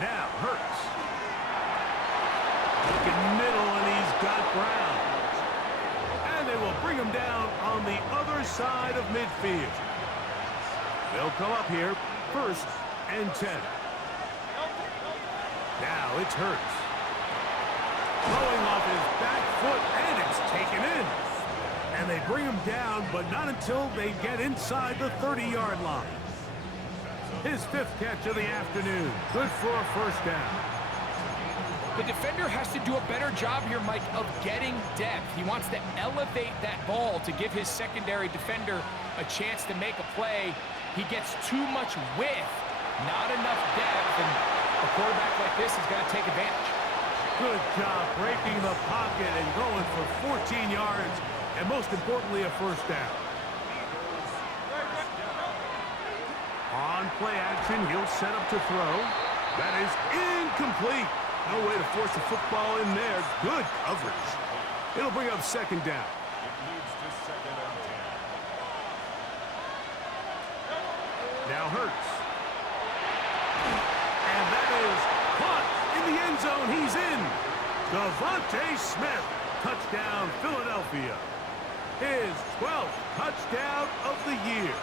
Now Hurts. Looking middle, and he's got Brown. And they will bring him down on the other side of midfield. They'll come up here, 1st and 10. Now it's Hurts. Throwing off his back foot, and it's taken in. And they bring him down, but not until they get inside the 30-yard line. His 5th catch of the afternoon. Good for a 1st down. The defender has to do a better job here, Mike, of getting depth. He wants to elevate that ball to give his secondary defender a chance to make a play. He gets too much width, not enough depth, and a quarterback like this is going to take advantage. Good job breaking the pocket and going for 14 yards, and most importantly, a 1st down. On play action, he'll set up to throw. That is incomplete. No way to force the football in there. Good coverage. It'll bring up 2nd down. Now Hurts. And that is caught in the end zone. He's in. Devontae Smith. Touchdown, Philadelphia. His 12th touchdown of the year.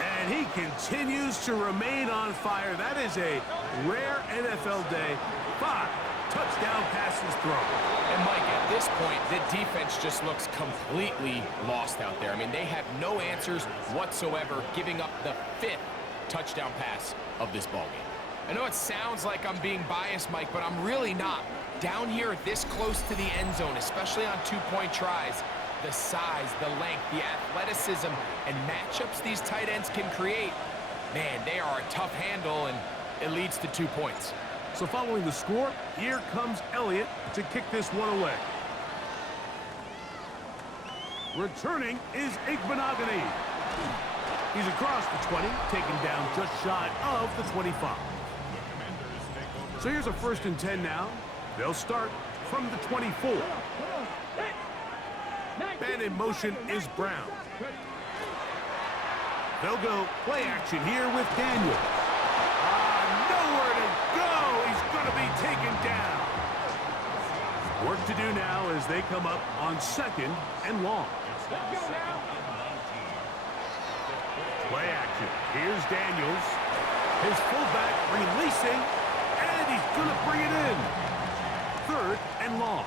And he continues to remain on fire. That is a rare NFL day. 5 touchdown passes thrown. And Mike, at this point, the defense just looks completely lost out there. I mean, they have no answers whatsoever, giving up the 5th touchdown pass of this ballgame. I know it sounds like I'm being biased, Mike, but I'm really not. Down here this close to the end zone, especially on 2-point tries, the size, the length, the athleticism, and matchups these tight ends can create, man, they are a tough handle, and it leads to 2 points. So following the score, here comes Elliott to kick this one away. Returning is Igbenogany. He's across the 20, taken down just shy of the 25. So here's a 1st and 10 now. They'll start from the 24. And in motion is Brown. They'll go play action here with Daniels. Nowhere to go. He's going to be taken down. Work to do now as they come up on 2nd and long. Play action. Here's Daniels. His fullback releasing, and he's going to bring it in. 3rd and long.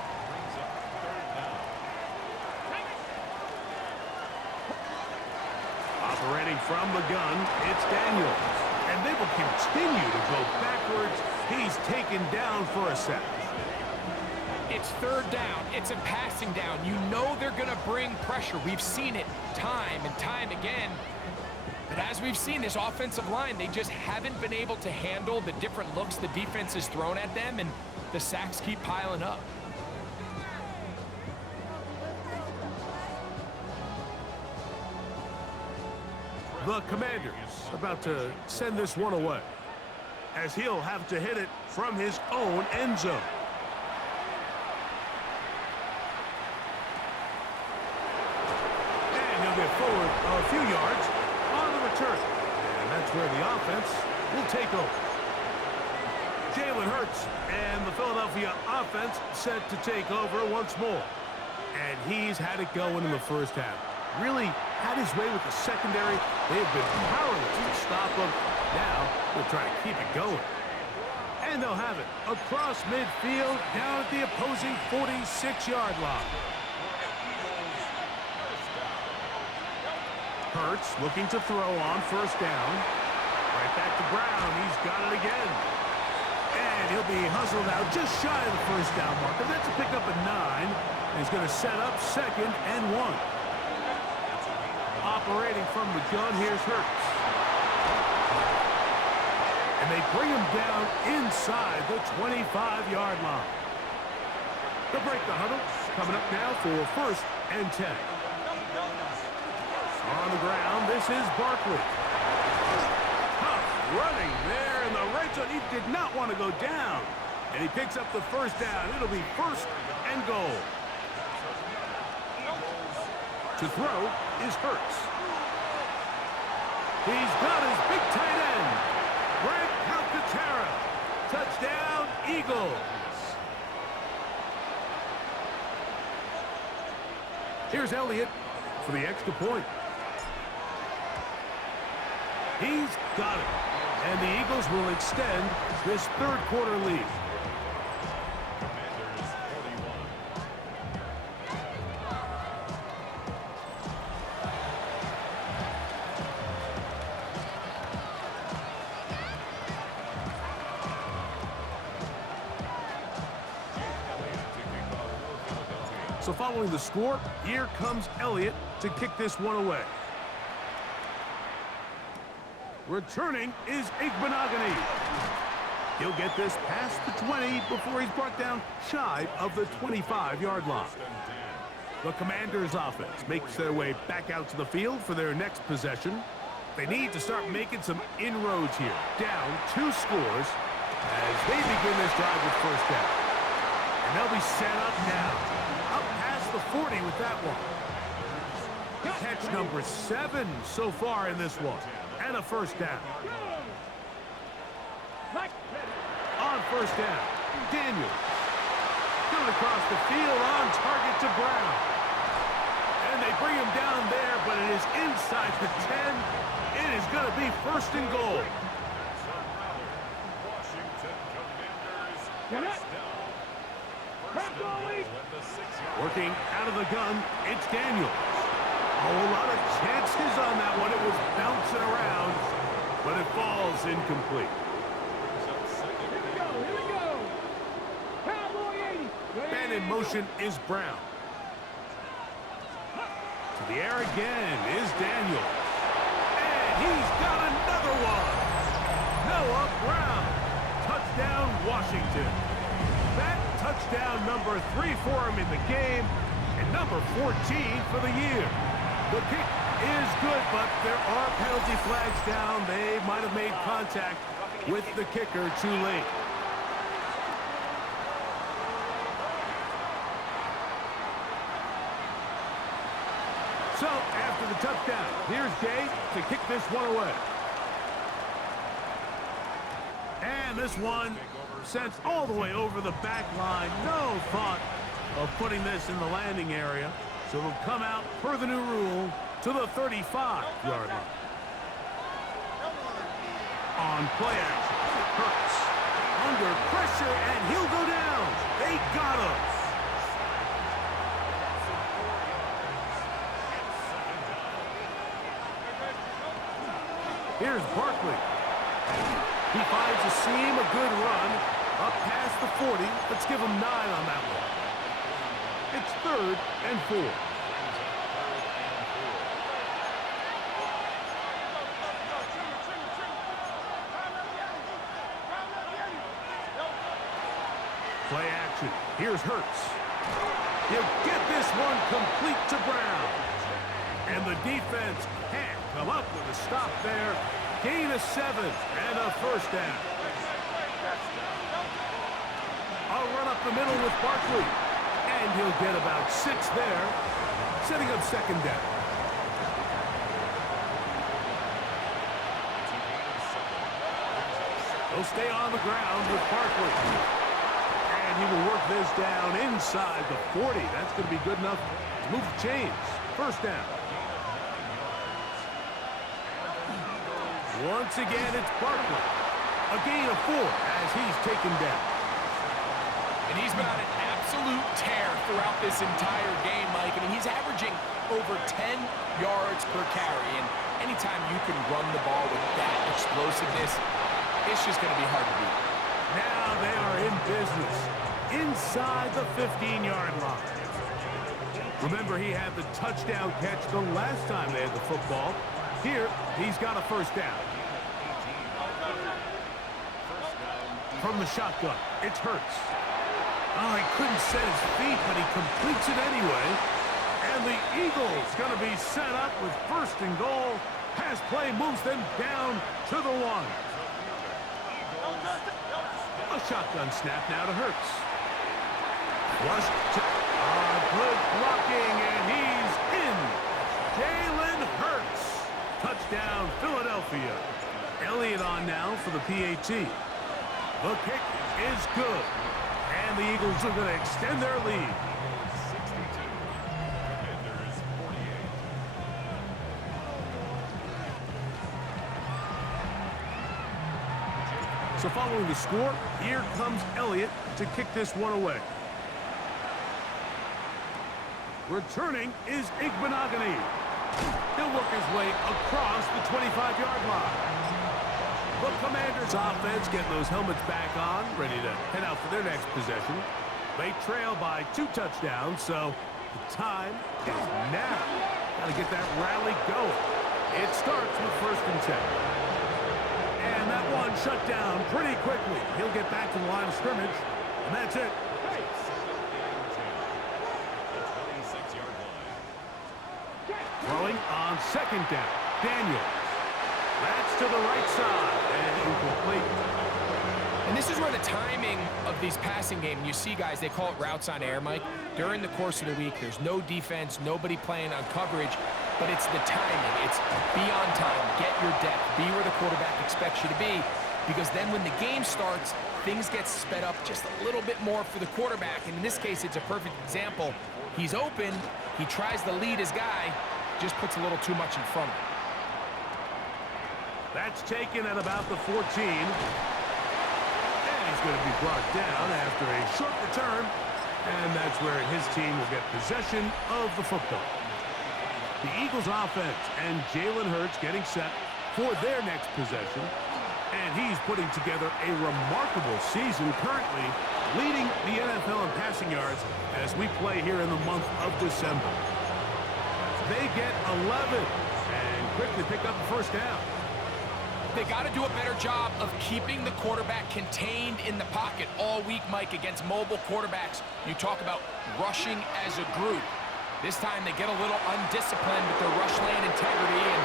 Operating from the gun, it's Daniels. And they will continue to go backwards. He's taken down for a sack. It's 3rd down. It's a passing down. You know they're going to bring pressure. We've seen it time and time again. But as we've seen, this offensive line, they just haven't been able to handle the different looks the defense has thrown at them, and the sacks keep piling up. The Commanders about to send this one away, as he'll have to hit it from his own end zone. And he'll get forward a few yards on the return. And that's where the offense will take over. Jalen Hurts and the Philadelphia offense set to take over once more. And he's had it going in the 1st half. Really had his way with the secondary. They have been powerless to stop him. Now they'll try to keep it going. And they'll have it across midfield down at the opposing 46-yard line. Hurts looking to throw on 1st down. Right back to Brown. He's got it again. And he'll be hustled out just shy of the 1st down marker. That's a pick up at 9. And he's going to set up 2nd and 1. Operating from the gun, here's Hurts. And they bring him down inside the 25-yard line. They'll break the huddle. Coming up now for 1st and 10. On the ground, this is Barkley. Tough running there in the red zone. He did not want to go down. And he picks up the 1st down. It'll be 1st and goal. To throw is Hurts. He's got his big tight end. Touchdown, Eagles. Here's Elliott for the extra point. He's got it. And the Eagles will extend this third quarter lead. So following the score, here comes Elliott to kick this one away. Returning is Igbenogany. He'll get this past the 20 before he's brought down shy of the 25-yard line. The Commanders' offense makes their way back out to the field for their next possession. They need to start making some inroads here. Down 2 scores as they begin this drive with first down. And they'll be set up now. Up past the 40 with that one. Catch number 7 so far in this one. And a first down. On first down, Daniels. Coming across the field on target to Brown. And they bring him down there, but it is inside the 10. It is going to be first and goal. Working out of the gun, it's Daniels. A whole lot of chances on that one. It was bouncing around, but it falls incomplete. Here we go. Cowboy 80. Man in motion is Brown. To the air again is Daniels. And he's got another one. Noah Brown. Touchdown, Washington. That touchdown number 3 for him in the game, and number 14 for the year. The kick is good, but there are penalty flags down. They might have made contact with the kicker too late. So, after the touchdown, here's Gay to kick this one away. And this one sent all the way over the back line. No thought of putting this in the landing area. So it'll come out, per the new rule, to the 35-yard line. On play action, Hurts under pressure, and he'll go down. They got him. Here's Barkley. He finds a seam, a good run, up past the 40. Let's give him 9 on that one. It's 3rd and 4. Play action. Here's Hurts. He'll get this one complete to Brown. And the defense can't come up with a stop there. Gain of 7 and a first down. I'll run up the middle with Barkley. And he'll get about 6 there, setting up second down. He'll stay on the ground with Barkley. And he will work this down inside the 40. That's going to be good enough to move the chains. First down. Once again, it's Barkley. A gain of 4 as he's taken down. And he's been on an absolute tear throughout this entire game, Mike. I mean, he's averaging over 10 yards per carry. And anytime you can run the ball with that explosiveness, it's just going to be hard to beat. Now they are in business inside the 15-yard line. Remember, he had the touchdown catch the last time they had the football. Here, he's got a first down. From the shotgun, it's Hurts. Oh, he couldn't set his feet, but he completes it anyway. And the Eagles going to be set up with first and goal. Pass play moves them down to the 1. A shotgun snap now to Hurts. Flush to good blocking, and he's in. Jalen Hurts. Touchdown, Philadelphia. Elliott on now for the PAT. The kick is good. And the Eagles are going to extend their lead. So following the score, here comes Elliott to kick this one away. Returning is Igbenogany. He'll work his way across the 25-yard line. The Commanders offense getting those helmets back on, ready to head out for their next possession. They trail by 2 touchdowns, so the time is now. Got to get that rally going. It starts with 1st and 10. And that one shut down pretty quickly. He'll get back to the line of scrimmage, and that's it. Throwing on 2nd down. Daniels. That's to the right side and incomplete. And this is where the timing of these passing games, you see guys, they call it routes on air, Mike. During the course of the week, there's no defense, nobody playing on coverage, but it's the timing. It's be on time, get your depth, be where the quarterback expects you to be, because then when the game starts, things get sped up just a little bit more for the quarterback. And in this case, it's a perfect example. He's open, he tries to lead his guy, just puts a little too much in front of him. That's taken at about the 14. And he's going to be brought down after a short return. And that's where his team will get possession of the football. The Eagles offense and Jalen Hurts getting set for their next possession. And he's putting together a remarkable season currently, leading the NFL in passing yards as we play here in the month of December. They get 11 and quickly pick up the 1st down. They got to do a better job of keeping the quarterback contained in the pocket all week, Mike, against mobile quarterbacks. You talk about rushing as a group. This time they get a little undisciplined with their rush lane integrity, and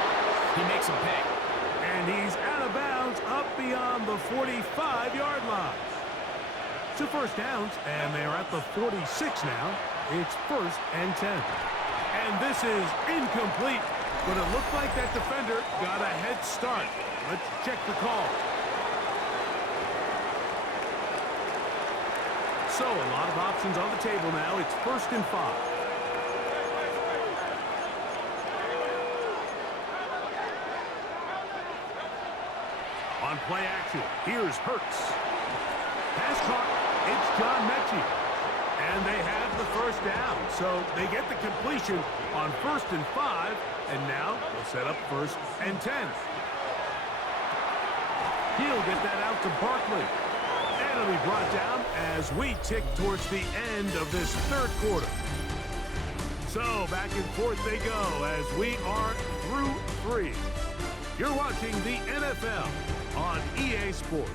he makes them pay. And he's out of bounds up beyond the 45-yard line. 2 first downs, and they're at the 46 now. It's 1st and 10. And this is incomplete, but it looked like that defender got a head start. Let's check the call. So a lot of options on the table now. It's 1st and 5. On play action, here's Hurts. Pass caught. It's John Mechie. And they have the 1st down. So they get the completion on 1st and 5. And now they'll set up 1st and 10. He'll get that out to Barkley. And it'll be brought down as we tick towards the end of this 3rd quarter. So back and forth they go as we are through 3. You're watching the NFL on EA Sports.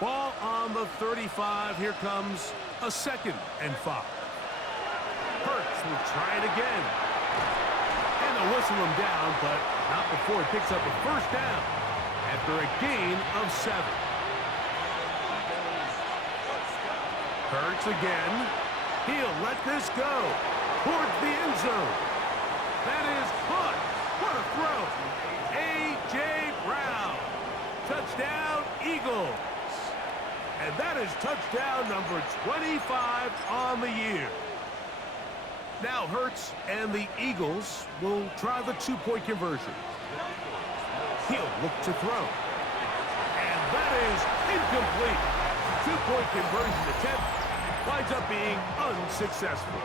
Ball on the 35. Here comes a 2nd and 5. Hurts will try it again. And they'll whistle him down, but not before he picks up a 1st down after a gain of 7. Hurts again. He'll let this go towards the end zone. That is caught. What a throw. A.J. Brown. Touchdown, Eagles. And that is touchdown number 25 on the year. Now Hurts and the Eagles will try the 2-point conversion. He'll look to throw. And that is incomplete. 2-point conversion attempt winds up being unsuccessful.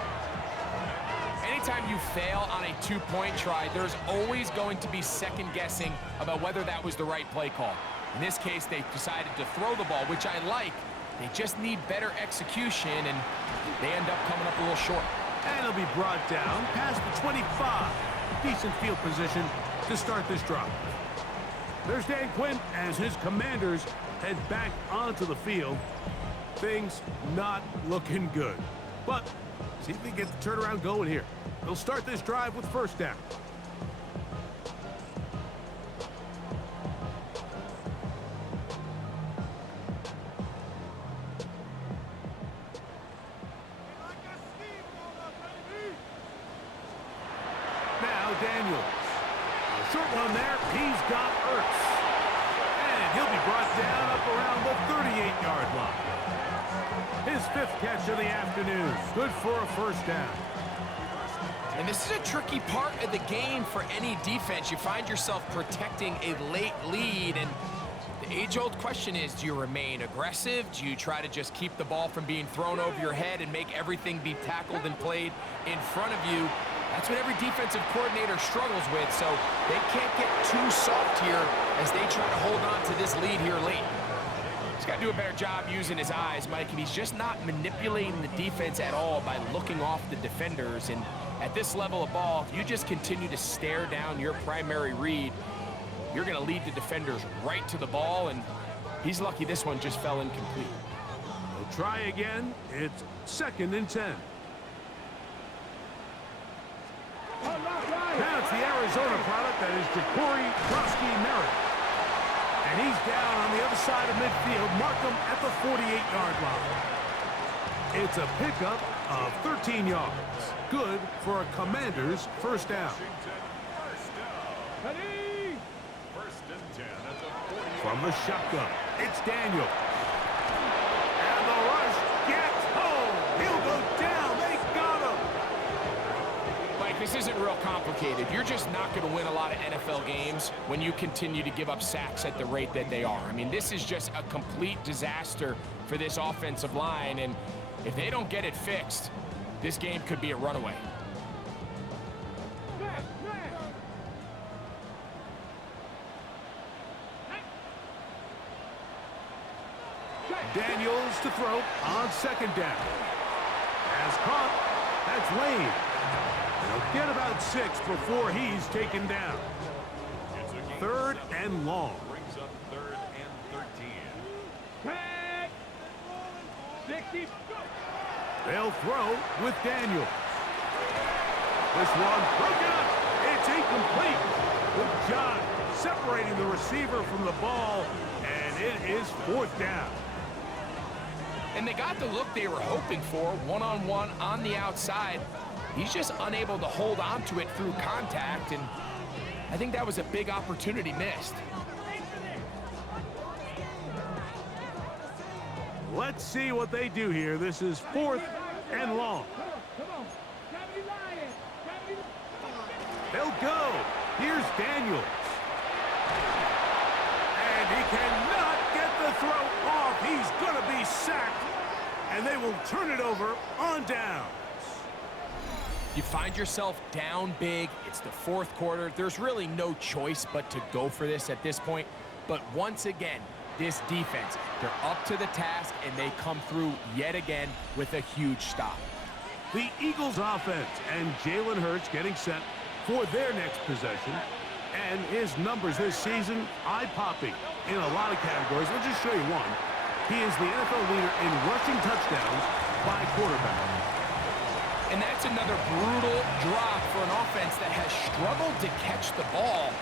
Anytime you fail on a 2-point try, there's always going to be second guessing about whether that was the right play call. In this case, they decided to throw the ball, which I like. They just need better execution, and they end up coming up a little short. And it'll be brought down past the 25. Decent field position to start this drive. There's Dan Quinn as his Commanders head back onto the field. Things not looking good. But see if they get the turnaround going here. They'll start this drive with 1st down. Daniels. A short one there. He's got Ertz. And he'll be brought down up around the 38-yard line. His 5th catch of the afternoon. Good for a first down. And this is a tricky part of the game for any defense. You find yourself protecting a late lead, and the age-old question is, do you remain aggressive? Do you try to just keep the ball from being thrown over your head and make everything be tackled and played in front of you? That's what every defensive coordinator struggles with, so they can't get too soft here as they try to hold on to this lead here late. He's got to do a better job using his eyes, Mike, and he's just not manipulating the defense at all by looking off the defenders. And at this level of ball, if you just continue to stare down your primary read, you're going to lead the defenders right to the ball, and he's lucky this one just fell incomplete. We'll try again. It's 2nd and 10. Now it's the Arizona product that is Ja'Cory Krosky-Merritt. And he's down on the other side of midfield. Mark him at the 48-yard line. It's a pickup of 13 yards. Good for a Commander's first down. From the shotgun, it's Daniel. And the rush gets home. He'll go down. They got him. Mike, this isn't real complicated. You're just not going to win a lot of NFL games when you continue to give up sacks at the rate that they are. I mean, this is just a complete disaster for this offensive line, and if they don't get it fixed, this game could be a runaway. Daniels to throw on 2nd down. Has caught. That's Lane. He'll get about 6 before he's taken down. 3rd and long. Brings up 3rd and 13. 60. They'll throw with Daniels. This one broken up. It's incomplete. Good job separating the receiver from the ball, and it is 4th down. And they got the look they were hoping for, one-on-one on the outside. He's just unable to hold on to it through contact, and I think that was a big opportunity missed. Let's see what they do here. This is 4th and long. They'll go. Here's Daniels. And he cannot get the throw off. He's going to be sacked. And they will turn it over on downs. You find yourself down big. It's the 4th quarter. There's really no choice but to go for this at this point. But once again, this defense, they're up to the task, and they come through yet again with a huge stop. The Eagles offense and Jalen Hurts getting set for their next possession. And his numbers this season, eye-popping in a lot of categories. I'll just show you one. He is the NFL leader in rushing touchdowns by quarterback. And that's another brutal drop for an offense that has struggled to catch the ball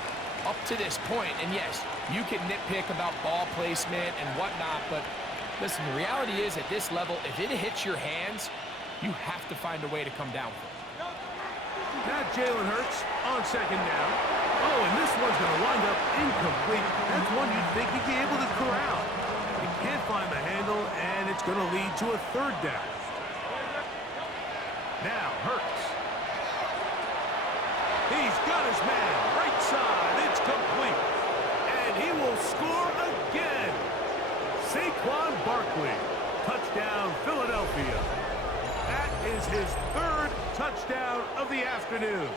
up to this point. And yes, you can nitpick about ball placement and whatnot, but listen, the reality is at this level, if it hits your hands, you have to find a way to come down with it. Now Jalen Hurts on 2nd down. Oh, and this one's going to wind up incomplete. That's one you'd think he'd be able to corral. He can't find the handle, and it's going to lead to a 3rd down. Now Hurts. He's got his man right side. It's complete. And he will score again. Saquon Barkley. Touchdown, Philadelphia. That is his 3rd touchdown of the afternoon.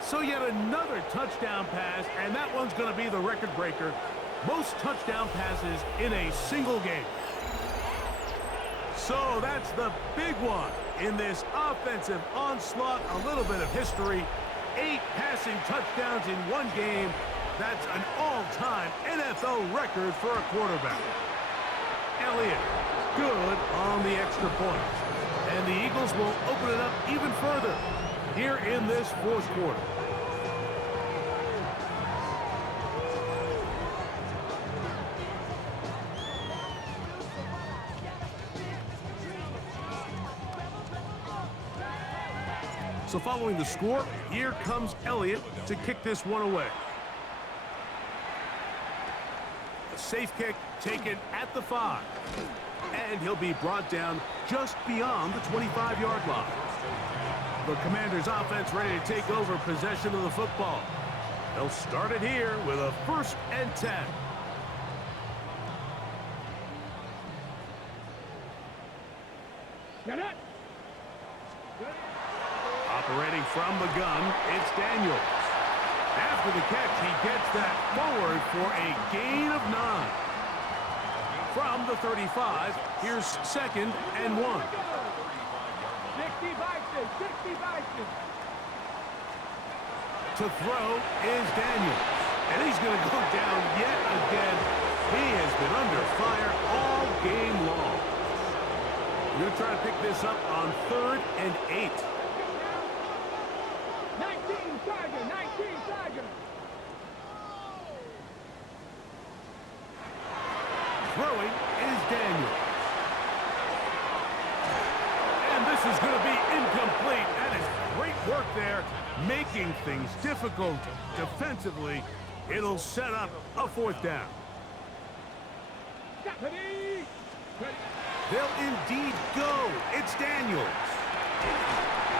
So yet another touchdown pass, and that one's going to be the record breaker. Most touchdown passes in a single game. So that's the big one in this offensive onslaught. A little bit of history. 8 passing touchdowns in one game. That's an all-time NFL record for a quarterback. Elliott, good on the extra point. And the Eagles will open it up even further here in this 4th quarter. So following the score, here comes Elliott to kick this one away. A safe kick taken at the 5. And he'll be brought down just beyond the 25-yard line. The Commanders' offense ready to take over possession of the football. They'll start it here with a 1st and 10. Get it. Operating from the gun, it's Daniels. After the catch, he gets that forward for a gain of 9. From the 35, here's 2nd and 1. 60 boxes, 60 boxes. To throw is Daniels. And he's going to go down yet again. He has been under fire all game long. We're going to try to pick this up on 3rd and 8. 19 Tiger, 19 Tiger. Throwing is Daniels. And this is going to be incomplete. That is great work there, making things difficult defensively. It'll set up a 4th down. Ready. Ready. They'll indeed go. It's Daniels.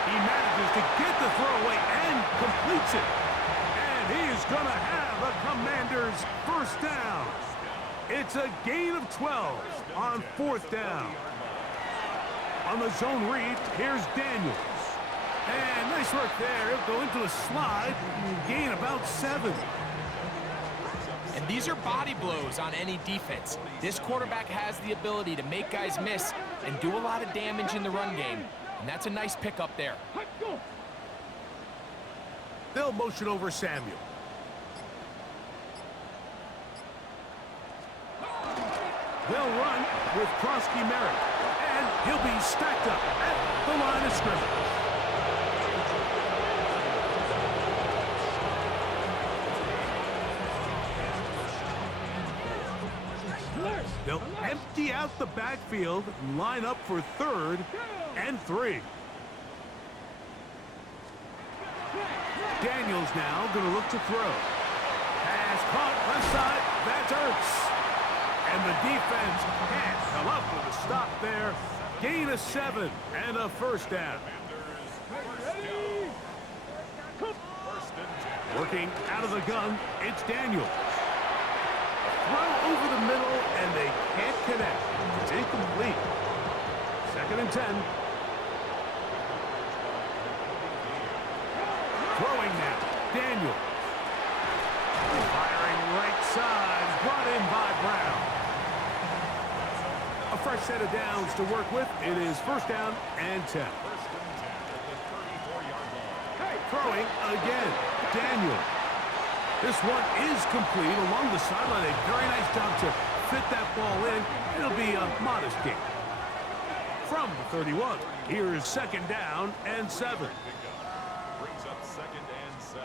He manages to get the throwaway and completes it. And he is going to have a Commanders 1st down. It's a gain of 12 on 4th down. On the zone read, here's Daniels. And nice work there. He'll go into a slide and gain about 7. And these are body blows on any defense. This quarterback has the ability to make guys miss and do a lot of damage in the run game. And that's a nice pickup there. Let's go. They'll motion over Samuel. They'll run with Krosky Merritt. And he'll be stacked up at the line of scrimmage. They'll empty out the backfield and line up for 3rd and 3. Daniels now going to look to throw. Pass caught left side. That's Ertz. And the defense can't come up with a stop there. Gain of 7 and a 1st down. Working out of the gun, it's Daniels. Throw over the middle, and they can't connect. It's incomplete. 2nd and 10. Throwing now, Daniels. Firing right side, brought in by Brown. A fresh set of downs to work with. It is 1st down and 10. Throwing again, Daniels. This one is complete along the sideline. A very nice job to fit that ball in. It'll be a modest gain. From the 31, here's 2nd down and 7. Brings up 2nd and 7.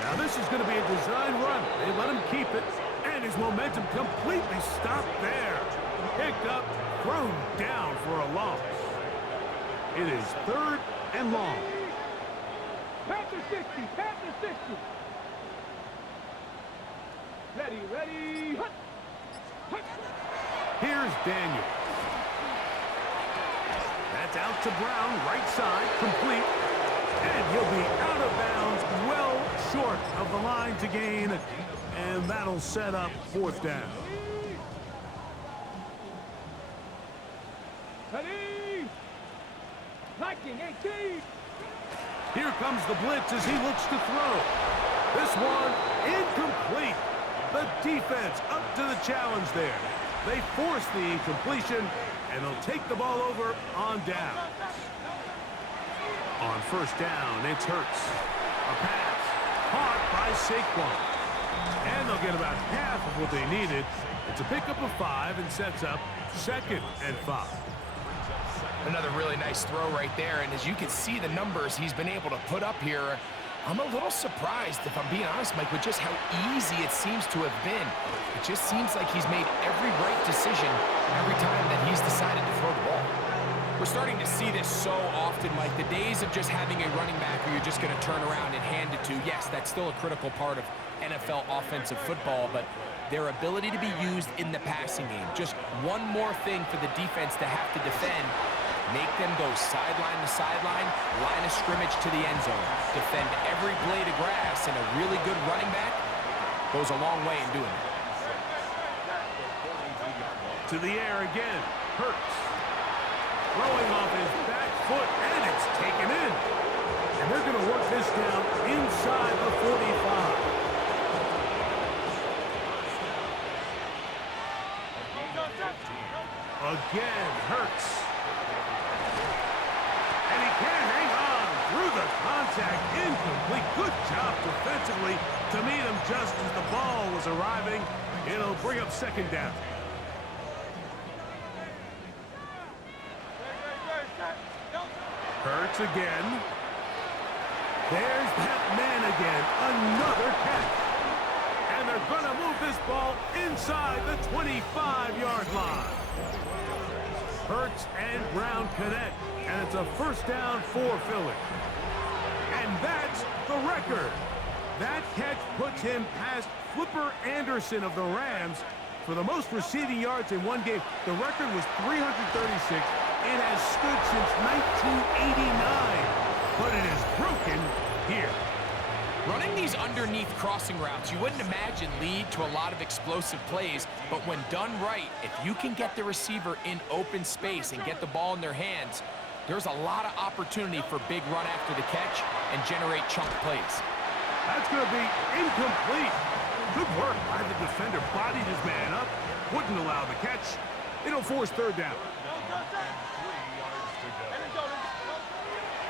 Now this is going to be a design run. They let him keep it, and his momentum completely stopped there. Picked up, thrown down for a loss. It is 3rd and long. Panther 60, Panther 60. Ready, ready. Hut. Hut. Here's Daniel. That's out to Brown, right side, complete. And he'll be out of bounds, well short of the line to gain. And that'll set up 4th down. Ready. Liking 18. Here comes the blitz as he looks to throw. This one incomplete. The defense up to the challenge there. They force the incompletion, and they'll take the ball over on down. On 1st down, it's Hurts. A pass caught by Saquon. And they'll get about half of what they needed. It's a pickup of 5 and sets up 2nd and 5. Another really nice throw right there, and as you can see the numbers he's been able to put up here, I'm a little surprised, if I'm being honest, Mike, with just how easy it seems to have been. It just seems like he's made every right decision every time that he's decided to throw the ball. We're starting to see this so often, Mike. The days of just having a running back who you're just going to turn around and hand it to, yes, that's still a critical part of NFL offensive football, but their ability to be used in the passing game, just one more thing for the defense to have to defend, make them go sideline to sideline, line of scrimmage to the end zone, defend every blade of grass, and a really good running back goes a long way in doing it. To the air again, Hurts. Throwing off his back foot, and it's taken in. And they're going to work this down inside the 45. Again, Hurts. And he can't hang on through the contact. Incomplete. Good job defensively to meet him just as the ball was arriving. It'll bring up second down. Hurts again. There's that man again. Another catch. And they're going to move this ball inside the 25-yard line. Hurts and Brown connect. And it's a first down for Philly. And that's the record. That catch puts him past Flipper Anderson of the Rams for the most receiving yards in one game. The record was 336. It has stood since 1989, but it is broken here. Running these underneath crossing routes, you wouldn't imagine lead to a lot of explosive plays, but when done right, if you can get the receiver in open space and get the ball in their hands, there's a lot of opportunity for big run after the catch and generate chunk plays. That's going to be incomplete. Good work by the defender. Bodied his man up. Wouldn't allow the catch. It'll force third down.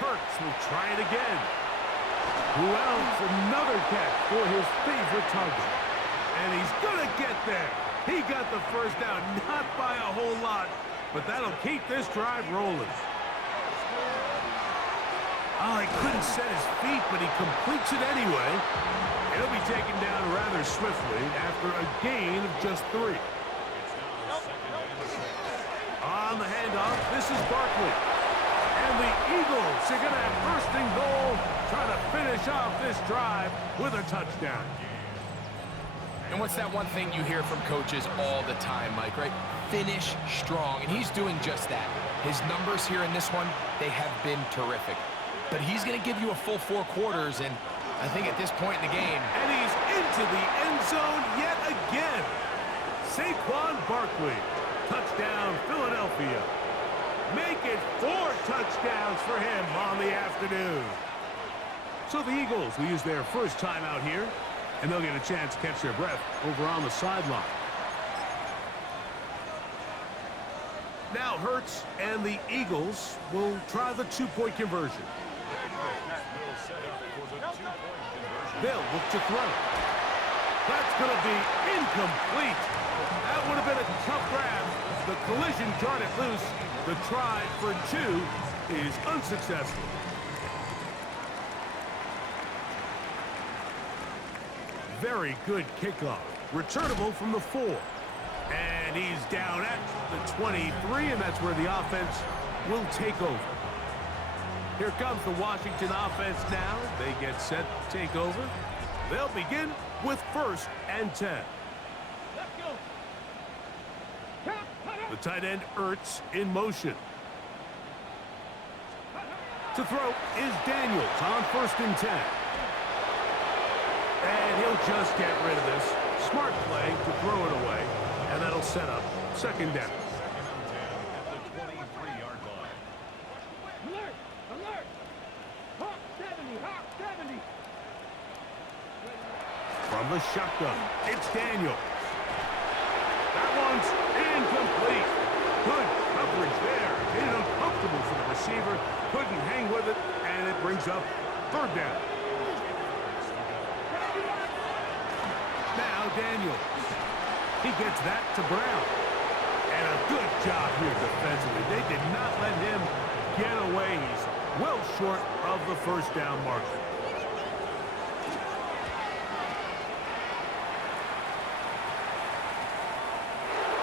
Hurts will try it again. Who else? Another catch for his favorite target. And he's going to get there. He got the first down, not by a whole lot, but that'll keep this drive rolling. Oh, he couldn't set his feet, but he completes it anyway. He'll be taken down rather swiftly after a gain of just 3. On the handoff, this is Barkley. And the Eagles are going to have first and goal, trying to finish off this drive with a touchdown. And what's that one thing you hear from coaches all the time, Mike, right? Finish strong, and he's doing just that. His numbers here in this one, they have been terrific. But he's going to give you a full 4 quarters, and I think at this point in the game... And he's into the end zone yet again. Saquon Barkley. Touchdown, Philadelphia. Make it 4 touchdowns for him on the afternoon. So the Eagles will use their first time out here, and they'll get a chance to catch their breath over on the sideline. Now Hurts and the Eagles will try the 2-point conversion. They'll look to throw. That's going to be incomplete. That would have been a tough grab. The collision jarred it loose. The try for 2 is unsuccessful. Very good kickoff. Returnable from the 4. And he's down at the 23, and that's where the offense will take over. Here comes the Washington offense now. They get set to take over. They'll begin with 1st and 10. The tight end, Ertz, in motion. To throw is Daniels on 1st and 10. And he'll just get rid of this. Smart play to throw it away. And that'll set up 2nd down. Alert! Alert! Hawk 70! Hawk 70! From the shotgun, it's Daniels. That one's incomplete. Good coverage there. Made it uncomfortable for the receiver. Couldn't hang with it, and it brings up 3rd down. Now Daniels. He gets that to Brown. And a good job here defensively. They did not let him get away. He's well short of the 1st down marker.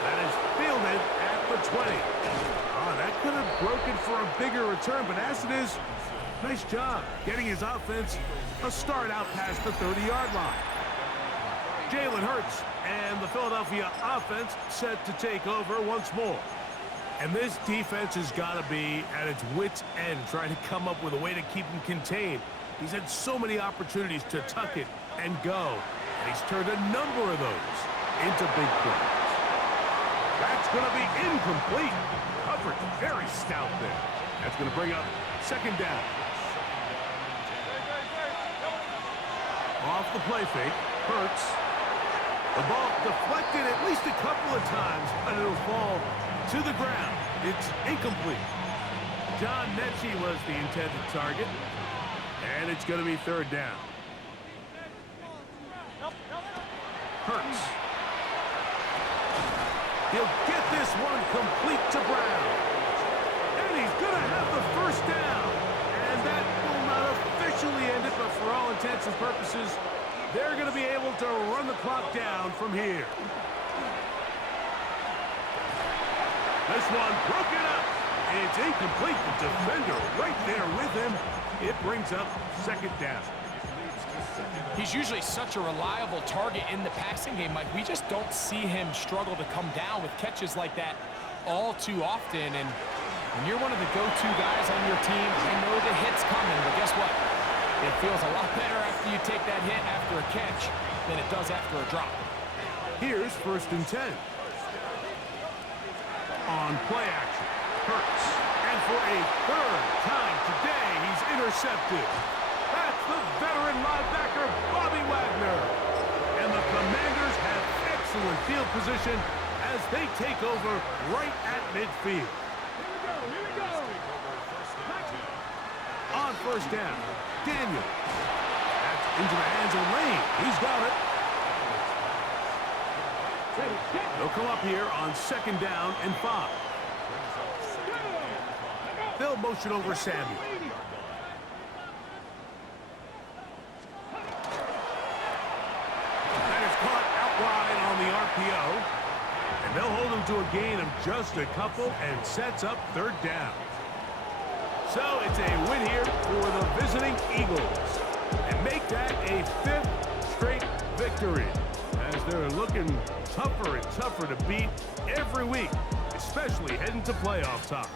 That is fielded at the 20. Oh, that could have broken for a bigger return, but as it is, nice job getting his offense a start out past the 30-yard line. Jalen Hurts and the Philadelphia offense set to take over once more. And this defense has got to be at its wits' end trying to come up with a way to keep him contained. He's had so many opportunities to tuck it and go, and he's turned a number of those into big plays. That's going to be incomplete. Coverage very stout there. That's going to bring up second down. Off the play fake, Hurts. The ball deflected at least a couple of times, but it'll fall to the ground. It's incomplete. John Mechie was the intended target, and it's going to be third down. Hurts. He'll get this one complete to Brown. And he's going to have the first down. And that will not officially end it, but for all intents and purposes, they're going to be able to run the clock down from here. This one broken up. It's incomplete. The defender right there with him. It brings up second down. He's usually such a reliable target in the passing game, Mike. We just don't see him struggle to come down with catches like that all too often. And when you're one of the go-to guys on your team, I know the hit's coming, but guess what? It feels a lot better after you take that hit after a catch than it does after a drop. Here's first and 10. On play action, Hurts. And for a third time today, he's intercepted. That's the veteran linebacker, Bobby Wagner. And the Commanders have excellent field position as they take over right at midfield. Here we go. On first down, Daniel. That's into the hands of Lane. He's got it. They'll come up here on second down and 5. They'll motion over Samuel. That is caught out wide on the RPO. And they'll hold him to a gain of just a couple and sets up third down. So it's a win here for the visiting Eagles. And make that a 5th straight victory, as they're looking tougher and tougher to beat every week, especially heading to playoff time.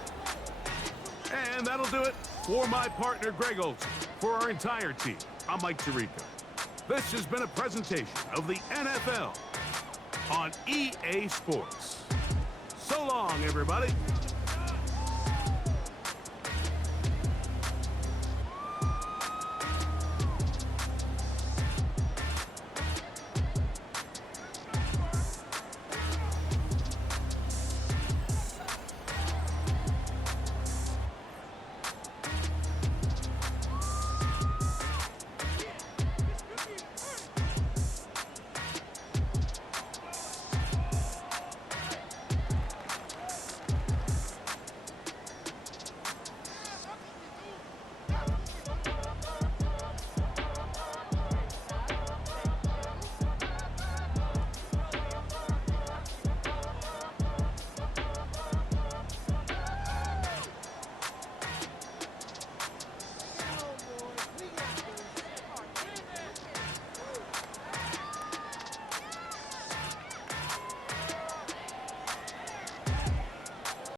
And that'll do it for my partner, Greg Olson. For our entire team, I'm Mike Tirico. This has been a presentation of the NFL on EA Sports. So long, everybody.